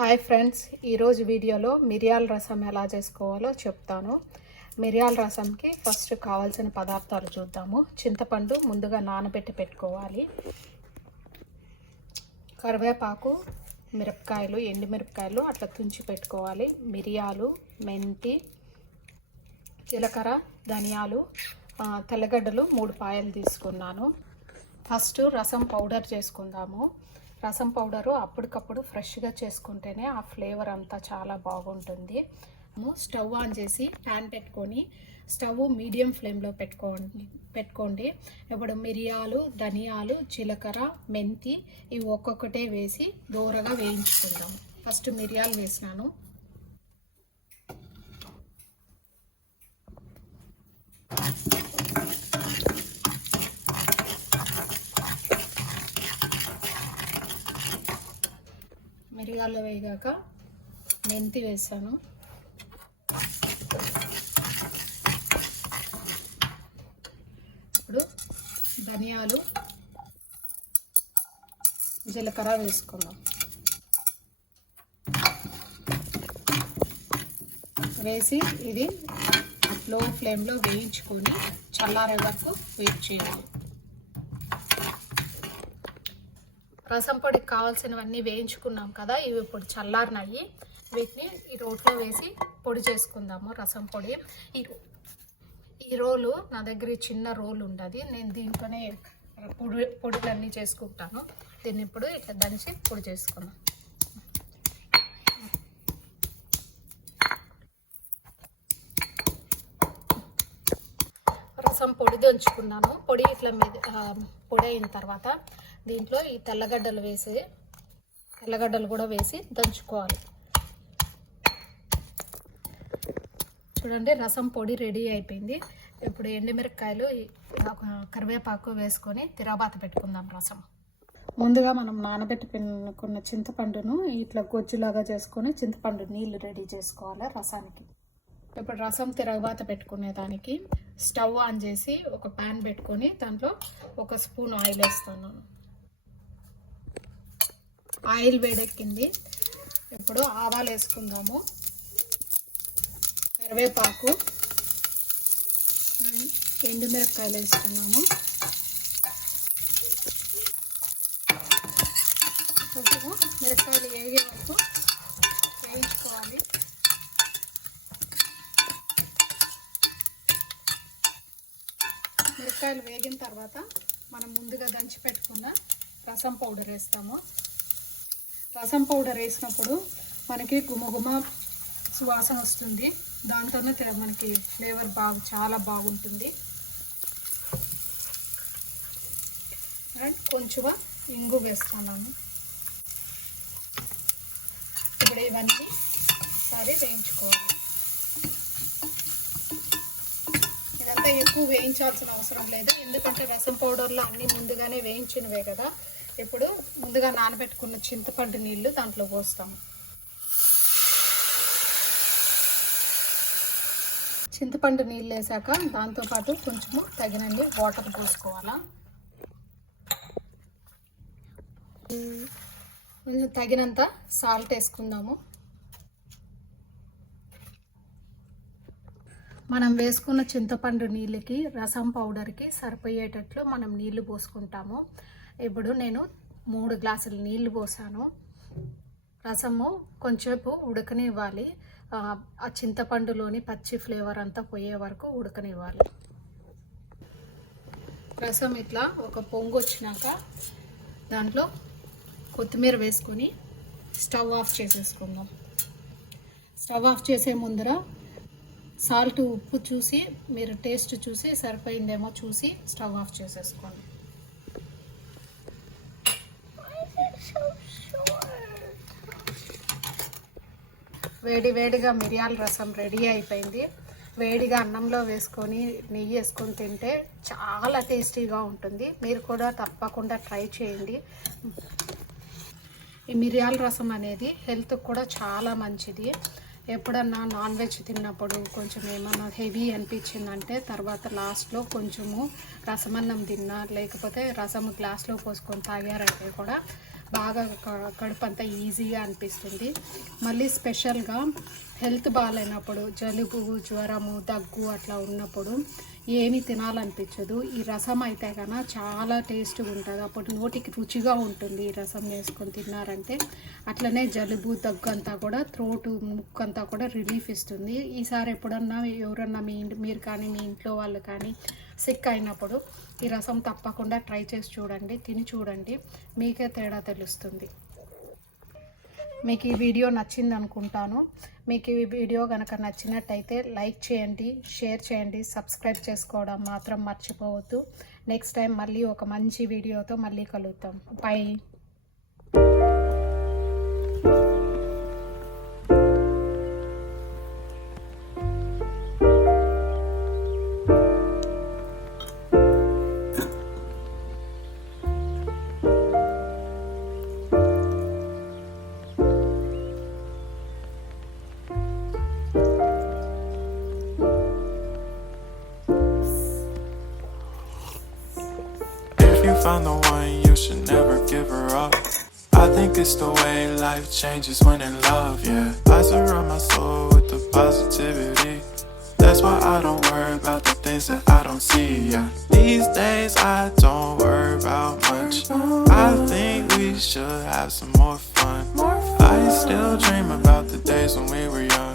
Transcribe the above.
Hi friends, ఈరోజు వీడియోలో మిరియాల రసం ఎలా చేసుకోవాలో చెప్తాను. మిరియాల రసంకి ఫస్ట్ కావాల్సిన పదార్థాలు చూద్దాము. చింతపండు ముందుగా నానబెట్టి పెట్టుకోవాలి. కరివేపాకు, మిరపకాయలు, ఎండుమిరపకాయలు అట్లా తుంచి పెట్టుకోవాలి. మిరియాలు, మెంతి, జీలకర్ర, ధనియాలు, తెల్లగడ్డలు 3 పాయలు తీసుకున్నాను. ఫస్ట్ రసం పౌడర్ చేసుకుందాము. రసం పౌడరు అప్పటికప్పుడు ఫ్రెష్గా చేసుకుంటేనే ఆ ఫ్లేవర్ అంతా చాలా బాగుంటుంది. స్టవ్ ఆన్ చేసి ప్యాన్ పెట్టుకొని స్టవ్ మీడియం ఫ్లేమ్లో పెట్టుకోండి. ఇప్పుడు మిరియాలు, ధనియాలు, జీలకర్ర, మెంతి ఇవి ఒక్కొక్కటే వేసి దూరగా వేయించుకుందాం. ఫస్ట్ మిరియాలు వేసినాను. మిరియాలు వేయగాక మెంతి వేసాను. ఇప్పుడు ధనియాలు, జీలకర్ర వేసుకుందాం. వేసి ఇది లో ఫ్లేమ్లో వేయించుకొని చల్లారే వరకు వెయిట్ చేయాలి. రసం పొడికి కావాల్సినవన్నీ వేయించుకున్నాం కదా, ఇవి ఇప్పుడు చల్లారినాయి. వీటిని ఈ రోట్లో వేసి పొడి చేసుకుందాము. రసం పొడి ఈ రోలు నా దగ్గర చిన్న రోలు ఉండదు. నేను దీంట్లోనే పొడులన్నీ చేసుకుంటాను. దీన్ని ఇప్పుడు ఇట్లా దంచి పొడి చేసుకుందాం. రసం పొడి దంచుకున్నాను. పొడి ఇట్లా పొడి అయిన తర్వాత దీంట్లో ఈ తెల్లగడ్డలు కూడా వేసి దంచుకోవాలి. చూడండి, రసం పొడి రెడీ అయిపోయింది. ఇప్పుడు ఎండుమిరపకాయలు, కరివేపాకు వేసుకొని తిరగబాత పెట్టుకుందాం. రసం ముందుగా మనం నానబెట్టుకున్న చింతపండును ఇట్లా గొజ్జులాగా చేసుకొని చింతపండు నీళ్లు రెడీ చేసుకోవాలి రసానికి. ఇప్పుడు రసం తిరగబాత పెట్టుకునేదానికి స్టవ్ ఆన్ చేసి ఒక ప్యాన్ పెట్టుకొని దాంట్లో 1 స్పూన్ ఆయిల్ వేస్తున్నాను. ఆయిల్ వేడెక్కింది. ఇప్పుడు ఆవాలు వేసుకుందాము. కరివేపాకు, ఎండుమిరపకాయలు వేసుకున్నాము. కొంచెం మిరపకాయలు వేగే వరకు వేయించుకోవాలి. మిరపకాయలు వేగిన తర్వాత మనం ముందుగా దంచి పెట్టుకున్న రసం పౌడర్ వేస్తాము. రసం పౌడర్ వేసినప్పుడు మనకి గుమగుమ సువాసన వస్తుంది. దాంతోనే మనకి ఫ్లేవర్ చాలా బాగుంటుంది. కొంచెం ఇంగు వేస్తున్నాను. ఇప్పుడు ఇవన్నీ ఒకసారి వేయించుకోవాలి. ఇదంతా ఎక్కువ వేయించాల్సిన అవసరం లేదు, ఎందుకంటే రసం పౌడర్లో అన్నీ ముందుగానే వేయించినవే కదా. ఇప్పుడు ముందుగా నానబెట్టుకున్న చింతపండు నీళ్లు దాంట్లో పోస్తాము. చింతపండు నీళ్ళు వేసాక దాంతోపాటు కొంచెము తగినన్ని వాటర్ పోసుకోవాలా. కొంచెం తగినంత సాల్ట్ వేసుకుందాము. మనం వేసుకున్న చింతపండు నీళ్ళకి రసం పౌడర్కి సరిపోయేటట్లు మనం నీళ్లు పోసుకుంటాము. ఇప్పుడు నేను 3 గ్లాసులు నీళ్లు పోసాను. రసము కొంచెంసేపు ఉడకనివ్వాలి. ఆ చింతపండులోని పచ్చి ఫ్లేవర్ అంతా పోయే వరకు ఉడకనివ్వాలి. రసం ఇట్లా ఒక పొంగు వచ్చినాక దాంట్లో కొత్తిమీర వేసుకొని స్టవ్ ఆఫ్ చేసేసుకుందాం. స్టవ్ ఆఫ్ చేసే ముందర సాల్ట్, ఉప్పు చూసి మీరు టేస్ట్ చూసి సరిపోయిందేమో చూసి స్టవ్ ఆఫ్ చేసేసుకోండి. వేడిగా మిరియాల రసం రెడీ అయిపోయింది. వేడిగా అన్నంలో వేసుకొని నెయ్యి వేసుకొని తింటే చాలా టేస్టీగా ఉంటుంది. మీరు కూడా తప్పకుండా ట్రై చేయండి. ఈ మిరియాల రసం అనేది హెల్త్కి కూడా చాలా మంచిది. ఎప్పుడన్నా నాన్ వెజ్ తిన్నప్పుడు కొంచెం ఏమన్నా హెవీ అనిపించిందంటే తర్వాత లాస్ట్లో కొంచెము రసమన్నం తిన్నా లేకపోతే రసం గ్లాస్లో పోసుకొని తాగారంటే కూడా బాగా కడుపు అంతా ఈజీగా అనిపిస్తుంది. మళ్ళీ స్పెషల్గా హెల్త్ బాగాలేనప్పుడు, జలుబు, జ్వరము, దగ్గు అట్లా ఉన్నప్పుడు ఏమీ తినాలనిపించదు. ఈ రసం అయితే కన్నా చాలా టేస్ట్గా ఉంటుంది. అప్పుడు నోటికి రుచిగా ఉంటుంది ఈ రసం వేసుకొని తిన్నారంటే. అట్లనే జలుబు, దగ్గు అంతా కూడా, త్రోటు, ముక్కు అంతా కూడా రిలీఫ్ ఇస్తుంది. ఈసారి ఎప్పుడన్నా ఎవరన్నా మీరు కానీ మీ ఇంట్లో వాళ్ళు కానీ సిక్ అయినప్పుడు ఈ రసం తప్పకుండా ట్రై చేసి చూడండి, తిని చూడండి, మీకే తేడా తెలుస్తుంది. మీకు ఈ వీడియో నచ్చింది అనుకుంటాను. మీకు ఈ వీడియో కనుక నచ్చినట్టయితే లైక్ చేయండి, షేర్ చేయండి, సబ్స్క్రైబ్ చేసుకోవడం మాత్రం మర్చిపోవద్దు. నెక్స్ట్ టైం మళ్ళీ ఒక మంచి వీడియోతో మళ్ళీ కలుద్దాం. By. If you find the one, you should never give her up. I think it's the way life changes when in love, yeah. I surround my soul with the positivity. That's why I don't worry about the things that I don't see, yeah. These days I don't worry about much. I think we should have some more fun. I still dream about the days when we were young.